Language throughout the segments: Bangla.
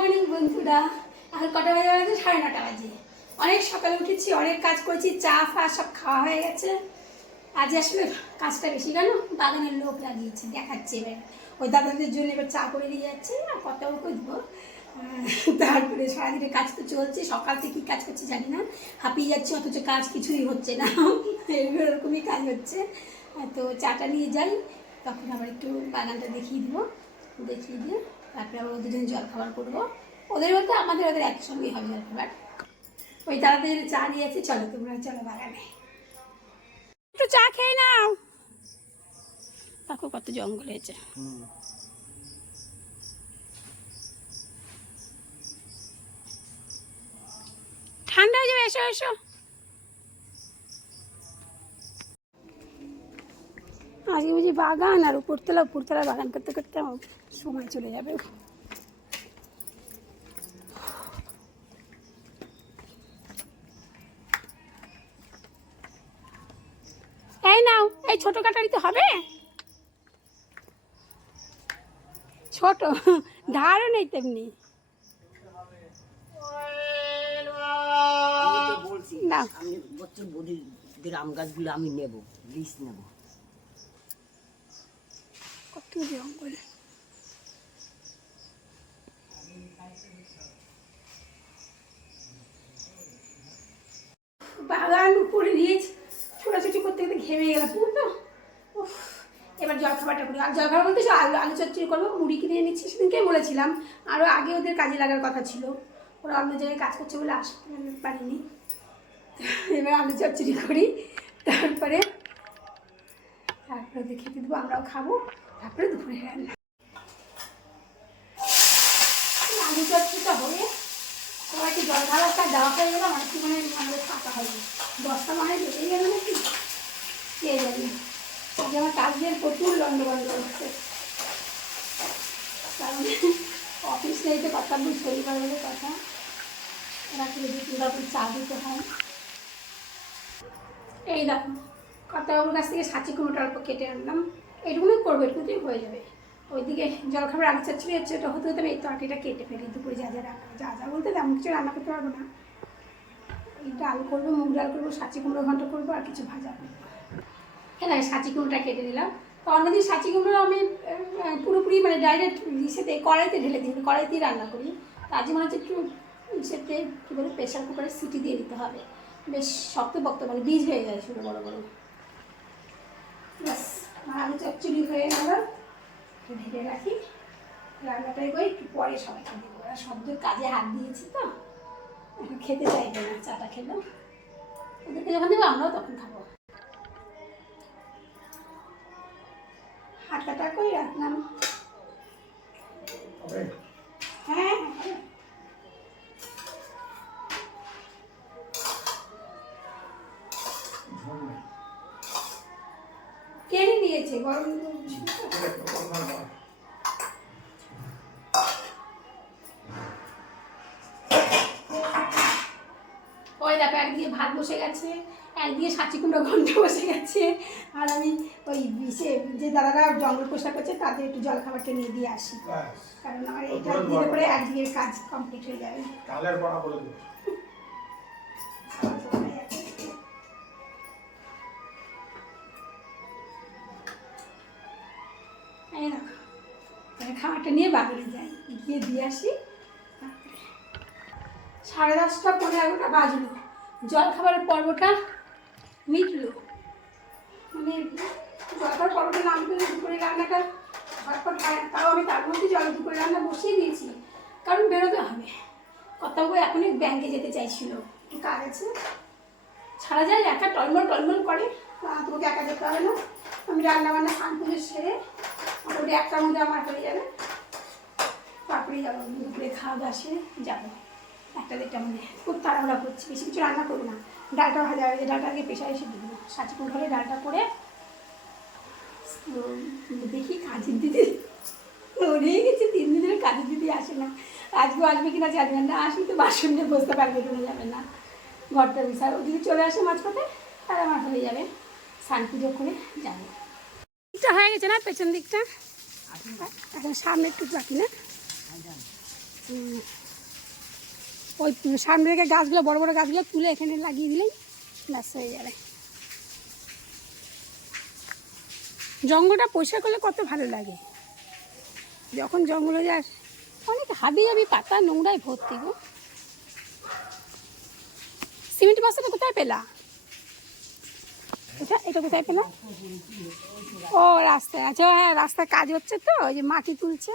মর্নিং, বন্ধুরা। এখন কটা বাজে বাজে সাড়ে নটা বাজে। অনেক সকালে উঠেছি, অনেক কাজ করেছি, চা, ফা সব খাওয়া হয়ে গেছে। আজ আসলে কাজটা বেশি কেন? বাগানের লোক লাগিয়েছে, দেখাচ্ছে এবার। ওই দাদাদের জন্য এবার চা করে দিয়ে যাচ্ছে, আর কটাও করব? তারপরে সারাদিনে কাজ তো চলছে, সকাল থেকে কী কাজ করছি জানি না। হাঁপিয়ে যাচ্ছে, অথচ কাজ কিছুই হচ্ছে না। এরকমই কাজ হচ্ছে। তো চাটা নিয়ে যাই, তখন আবার একটু বাগানটা দেখিয়ে দিব, দেখিয়ে দিয়ে তারপরে আবার ওদের জন্য জল খাবার করব। ওদের বলতে আমাদের ওদের একই সঙ্গেই হবে জল খাবার ওই তাড়াতাড়ি চা নিয়ে আছে চলো তোমরা চলো বাগানে। একটু চা খেয়ে নাও। দেখো কত জঙ্গল হয়েছে। ঠান্ডা হয়ে যাবে এসো এসো। আজকে বুঝি বাগান আর উপরতলা উপরতলা বাগান করতে করতে আমার সময় চলে যাবে। এই নাও এই ছোট কাটারিতে হবে। ছোট ধারও নেই তেমনি। বলছি না। আমি বছর বদির আম গাছগুলো আমি নেব লিস্ট নেব। বাগান উপরে নিয়েছি। ছোটাছুটি করতে করতে ঘেমে গেলাম তো। এবার জলখাবারটা করি। আর জলখাবার বলতে আলু আলু চচ্চড়ি করব, মুড়ি কিনে এনেছি সেদিনকে বলেছিলাম। আরও আগে ওদের কাজে লাগার কথা ছিল। ওরা অন্য জায়গায় কাজ করছে বলে আসতে পারিনি। এবার আলু চচ্চড়ি করি, তারপরে তারপরে খেতে দেবো, আমরাও খাব। তারপরে দুপুরে রান্না। আলু চচ্চড়িটা হয়ে সবাইকে জল খাবারটা দেওয়া হয়ে গেলাম অনেক মানে আমাদের ফাঁকা হয়নি। দশটা মানে বেরিয়ে গেল নাকি? কে জানি? আজকে আমার কাজদের প্রচুর লন্ডবন্ড হচ্ছে। কারণ অফিস নেই তো কথা বলি শনিবার বলে কথা। রাত্রে দুপুর তখন চা দিতে হয়। এই দেখো, কর্তাবাবুর কাছ থেকে সাঁচি কুমড়োটা অল্প কেটে আনলাম। এইটুকুনি করব এটুকুতেই হয়ে যাবে। ওইদিকে জলখাবার আগে চচ্চড়ি হচ্ছে ওটা হতে হতে আমি এই তরকারিটা কেটে ফেলি, দুপুরে যা যা রান্না যা যা বলতে তেমন কিছু রান্না করতে পারব না। এই ডাল করব, মুগ ডাল করব, সাঁচি কুমড়ো ঘন্ট করব, আর কিছু ভাজা করব। হ্যাঁ সাঁচি কুমড়োটা কেটে দিলাম তো অন্যদিন সাঁচি কুমড়ো আমি পুরোপুরি মানে ডাইরেক্ট ইসেতে, কড়াইতে ঢেলে দিই কড়াইতেই রান্না করি। তো আজকে মনে হচ্ছে একটু ইসেতে, কী বলে প্রেশার কুকারে সিটি দিয়ে দিতে হবে। বেশ শক্ত বক্ত মানে বীজ হয়ে যায় ছোটো বড়ো বড়ো। ব্যাস। আলু চচ্চড়ি হয়ে গেল একটু ঢেকে রাখি। রান্নাটাই করি একটু পরে সবাইকে দেবো। ওরা তো কাজে হাত দিয়েছি তো। এখন খেতে চাইবে না, চাটা খেলো ওদেরকে যখন দেবো, আমরাও তখন খাব। হাতটা করে রাখলাম? দেখো একদিকে ভাত বসে গেছে একদিকে সাঁচি কুমড়ো ঘন্ট বসে গেছে। আর আমি ওই সে যে দাদারা জঙ্গল পোশাক করছে তাদের একটু জল খাবারটা নিয়ে দিয়ে আসি। কারণ আমার এইটা দিয়ে করে একদিকে কাজ কমপ্লিট হয়ে যাবে। খাবারটা নিয়ে বাগানে যাই। গিয়ে দিয়ে আসি। সাড়ে দশটা পনেরো এগারোটা বাজলো। জল খাবারের পর্বটা মিটল। মানে জল খাবার পর্বটা নাম করে দুপুরে রান্নাটা ঝটপট তাও আমি তার মধ্যে জল দুপুরে রান্না বসিয়ে দিয়েছি। কারণ বেরোতে হবে। কর্তাবাবু এখনই ব্যাংকে যেতে চাইছিল। কাজ আছে। ছাড়া যায়, একা টলমল টলমল করে। তোমাকে একা যেতে হবে না। আমি রান্না বান্না স্নান পুজো সেরে মোটামুটি একটার মধ্যে আমার হয়ে যাবে। তারপরে যাব দুপুরে খাওয়া দাওয়া সেরে যাব। একটা দেড়টার মধ্যে। খুব তাড়াহুড়া করছি বেশি কিছু রান্না করব না। ডালটা ভাজা হয়ে ডালটা আগে প্রেশারে এসে দিব সাচিকুন হলে ডালটা করে দেখি কাজের দিদি। মরেই গেছে তিন দিনের কাজের দিদি আসে না। আজকেও আসবে কি কিনা জানি না আসলে তো বাসন নিয়ে বসতে পারবে কোনো যাবে না। ঘরটা বিশাল ও যদি চলে আসে মাঝপথে আর আমার হয়ে যাবে। স্নান পুজো করে যাবে। দিকটা হয়ে গেছে না পেছন দিকটা? এখন সামনে একটু বাকি না? উম, ওই সামনে থেকে গাছগুলো, বড় বড় গাছগুলো তুলে এখানে লাগিয়ে দিলেই ব্যাস হয়ে যাবে। জঙ্গলটা পরিষ্কার করলে কত ভালো লাগে। যখন জঙ্গলে যাস অনেক হাবি হাবি পাতা নোংরায় ভর্তি গো। সিমেন্ট বস্তাটা কোথায় পেলা? এটা এটা কোথায় পেলাম ও, রাস্তায়। আচ্ছা হ্যাঁ রাস্তায় কাজ হচ্ছে তো, ওই যে মাটি তুলছে।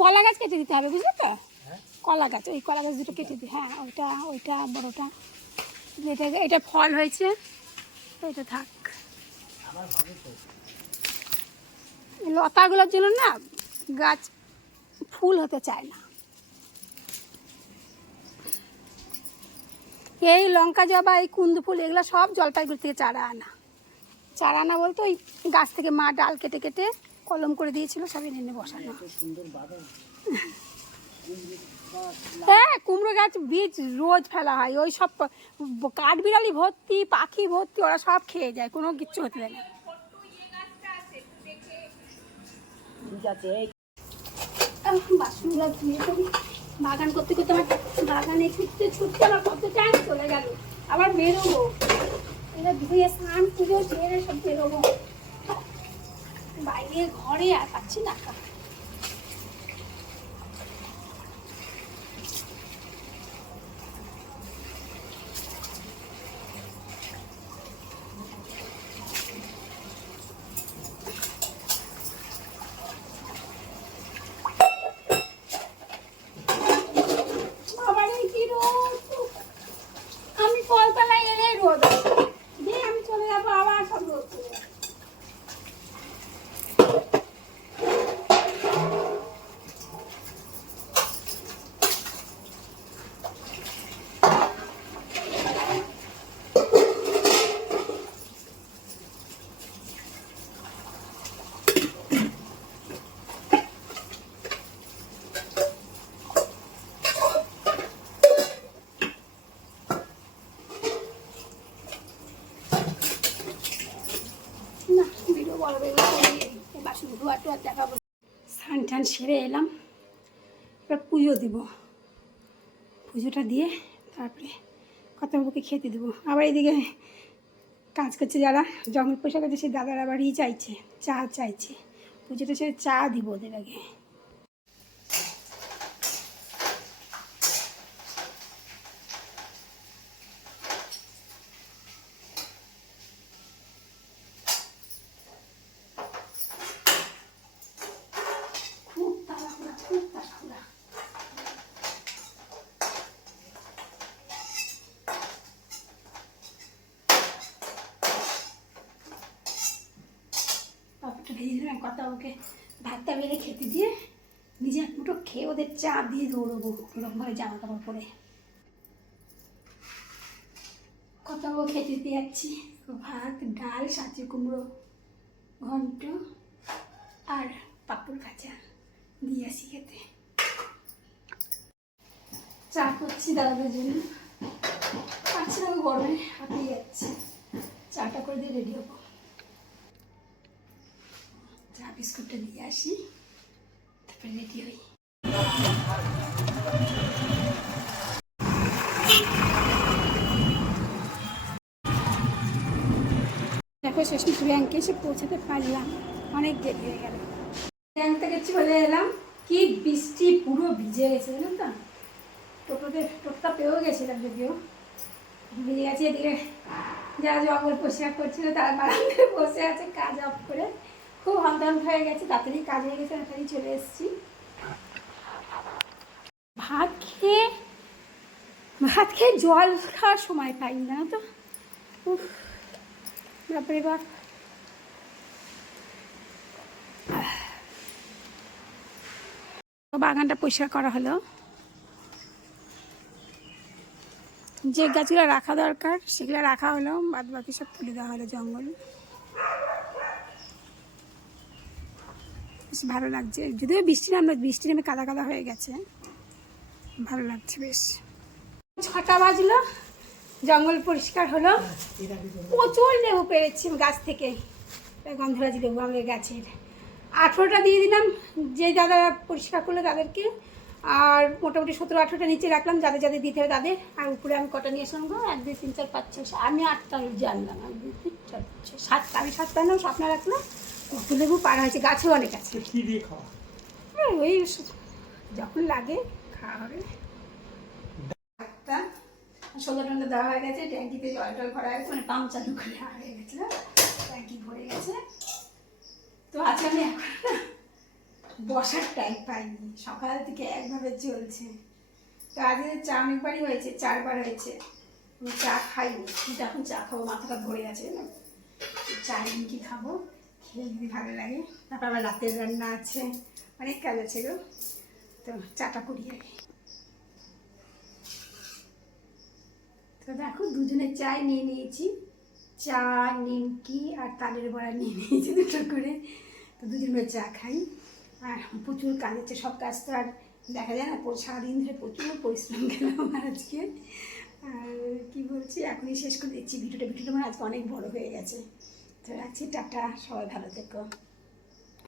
কলা গাছ কেটে দিতে হবে বুঝলে তো? কলা গাছ ওই কলা গাছ দুটো কেটে দিই হ্যাঁ ওইটা ওইটা বড়োটা। এটা এটা ফল হয়েছে। এটা থাক। এই লতাগুলোর জন্য না গাছ ফুল হতে চায় না। এই লঙ্কা জবা এই কুন্দ ফুল এগুলো সব জলপাইগুড়ি থেকে চারা আনা। চারা আনা বলতে ওই গাছ থেকে মা ডাল কেটে কেটে কলম করে দিয়েছিল সব এনে এনে বসানো। হ্যাঁ কুমড়ো গাছ বীজ রোজ ফেলা হয়। ওই সব কাঠবিড়ালি ভর্তি পাখি ভর্তি ওরা সব খেয়ে যায় কোনো কিচ্ছু হতে দেয় না। বাসনগুলো ধুয়ে বাগান করতে করতে আমার বাগানে ছুটতে ছুটতে আমার কত টাইম চলে গেল। আবার বেরোবো। এবার ধুয়ে স্নান পুজো সেরে সব বেরোবো। বাইরে ঘরে আর পাচ্ছি না আবার এই কি রোদ আমি কলতলায় এলে রোদ আছে। দিয়ে আমি চলে যাব আবার সব রোদ চলে যাবে। না ভিডিও বাসন স্নান টান সেরে এলাম। এবার পুজো দিব। পুজোটা দিয়ে তারপরে কত বুকে খেতে দেবো। আবার এদিকে কাজ করছে যারা, জঙ্গল পোশাক আছে সেই দাদারা ই চাইছে, চা চাইছে। পুজোটা সে চা দিব ওদের আগে খুব তাড়াহুড়া খুব তাড়াহুড়া ভেজে কথা ওকে ভাতটা বেড়ে খেতে দিয়ে নিজে এক খেয়ে ওদের চা দিয়ে দৌড়বো ওরকমভাবে জামা কাপড় পরে। কথা ও খেতে দিতে যাচ্ছি। ভাত, ডাল, সাঁচি কুমড়ো ঘন্ট আর পাপড় কাঁচা দিয়ে আসি খেতে। চা করছি দাদাদের জন্য। পাচ্ছি না গরমে হাঁপিয়ে যাচ্ছে। চাটা করে দিয়ে রেডি হব। বিস্কুটটা দিয়ে আসি, তারপরে রেডি হই। দেখো এসে পৌঁছাতে পারলাম। অনেক দেরি হয়ে গেল। ব্যাংক থেকে চলে এলাম, কি বৃষ্টি পুরো ভিজে গেছে জানেন তো? টোটোতে, টোটোটা পেয়েও গেছিলাম যদিও। ভিজে গেছে, এদিকে যারা জঙ্গল পোশাক করছিল তারা বারান্দায় বসে আছে, কাজ অফ করে। খুব হন্তন হয়ে গেছে, তাড়াতাড়ি কাজ হয়ে গেছে, তাড়াতাড়ি চলে এসেছি। ভাত খেয়ে ভাত খেয়ে জল খাওয়ার সময় পাই না তো? বাপরে বাপ। বাগানটা পরিষ্কার করা হলো। যে গাছগুলো রাখা দরকার, সেগুলো রাখা হলো বাদ বাকি সব তুলে দেওয়া হলো জঙ্গল। বেশ ভালো লাগছে। যদিও বৃষ্টি নামলো বৃষ্টি নেমে কাদা কাদা হয়ে গেছে। ভালো লাগছে বেশ। ছটা বাজলো, জঙ্গল পরিষ্কার হলো। প্রচুর লেবু পেরেছি গাছ থেকে। গন্ধরাজি লেবু আমাদের গাছের। আঠেরোটা দিয়ে দিলাম, যে দাদা পরিষ্কার করল তাদেরকে। আর মোটামুটি সতেরো, আঠেরোটা নিচে রাখলাম, যাদের যাদের দিতে হবে তাদের। আর উপরে আমি কটা নিয়ে গো? এক, দুই, তিন, চার, পাঁচ, ছয় আমি আটটা জানলাম, এক, দুই, তিন, চার সাতটা, আমি সাতটা আনলাম সাতটা রাখলাম। লেবু পাড়া হয়েছে গাছেও অনেক আছে। কি দিয়ে খাওয়া? হ্যাঁ, ওই যখন লাগে খাওয়া হবে। ষোলো টনটা দেওয়া হয়ে গেছে ট্যাঙ্কিতে জল টল ভরা হয়েছে মানে পাম্প চালু করে হয়ে গেছে ট্যাঙ্কি ভরে গেছে। তো আজ আমি এখন বসার টাইম পাইনি সকাল থেকে একভাবে চলছে তো আজ চা অনেকবারই হয়েছে চারবার হয়েছে। আমি চা খাইনি কিন্তু এখন চা খাব মাথাটা ভরে আছে না চা কি খাব? যদি ভালো লাগে। তারপর আবার রাতের রান্না আছে। অনেক কাজ আছে গো। তো চাটা করি আগে তো দেখো, দুজনে চাই নিয়ে নিয়েছি। চা, নিমকি আর তালের বড়া নিয়ে নিয়েছি দুটো করে। তো দুজন চা খাই। আর প্রচুর কাজ আছে, সব কাজ তো আর দেখা যায় না। সারাদিন ধরে প্রচুর পরিশ্রম গেলাম আজকে। আর কি বলছি, এখনই শেষ করে দিচ্ছি। ভিডিওটা ভিডিওটা আমার আজকে অনেক বড় হয়ে গেছে। তো রাখছি টাটা সবাই ভালো থেকো।